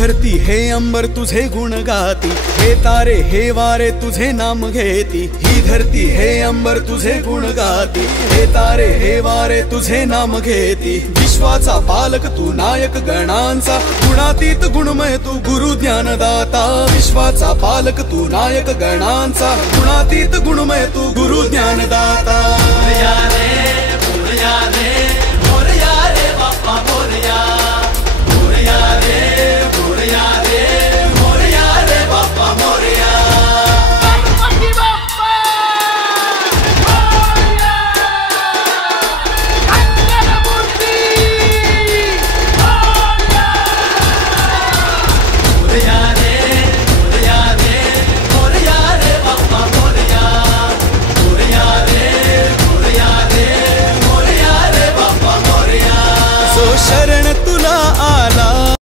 धरती हे अंबर तुझे गुण गाती, हे तारे हे वारे तुझे नाम घेती। ही धरती हे अंबर तुझे गुण गाती, हे तारे हे वारे तुझे नाम घेती। विश्वाचा पालक तू नायक गणांचा, गुणातीत गुणमय तू गुरु ज्ञानदाता। विश्वाचा पालक तू नायक गणांचा, गुणातीत गुणमय तू गुरु ज्ञानदाता। फूल या रे